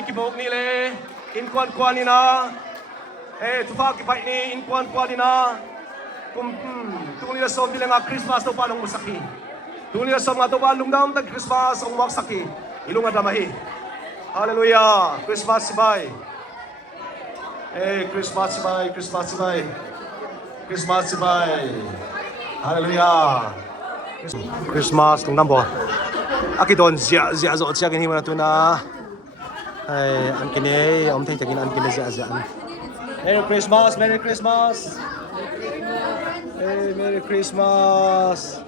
Ay kibok nile inkuan kuan ni na. Tufa kipay ni inkuan kuan ni na. Kung nila som nila nga Christmas to palong musaki. Kung nila som nga to palong daw tag Christmas ang waksaki. Ilong nga damahi. Hallelujah. Christmas sibay. Christmas sibay, Christmas sibay. Christmas sibay. Hallelujah. Christmas tung nambo. Aki don zia zo zia gini mana tu na. Ay an kini om thei tagin an kini zia. Merry Christmas, Merry Christmas. Hey, Merry Christmas.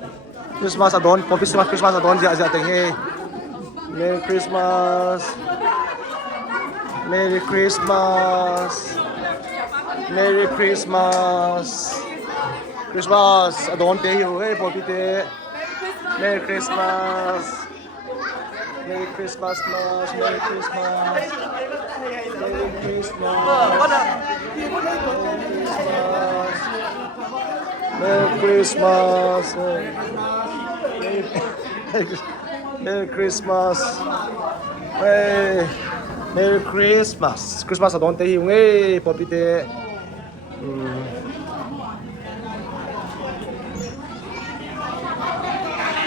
Christmas adon, Christmas adon zia teng hey. Merry Christmas. Merry Christmas. Merry Christmas. Christmas adon te yo hey popite. Merry Christmas. Merry Christmas, Merry Christmas. Merry Christmas. Merry Christmas. Merry Christmas. Hey, Merry Christmas. Christmas adon te yung popite.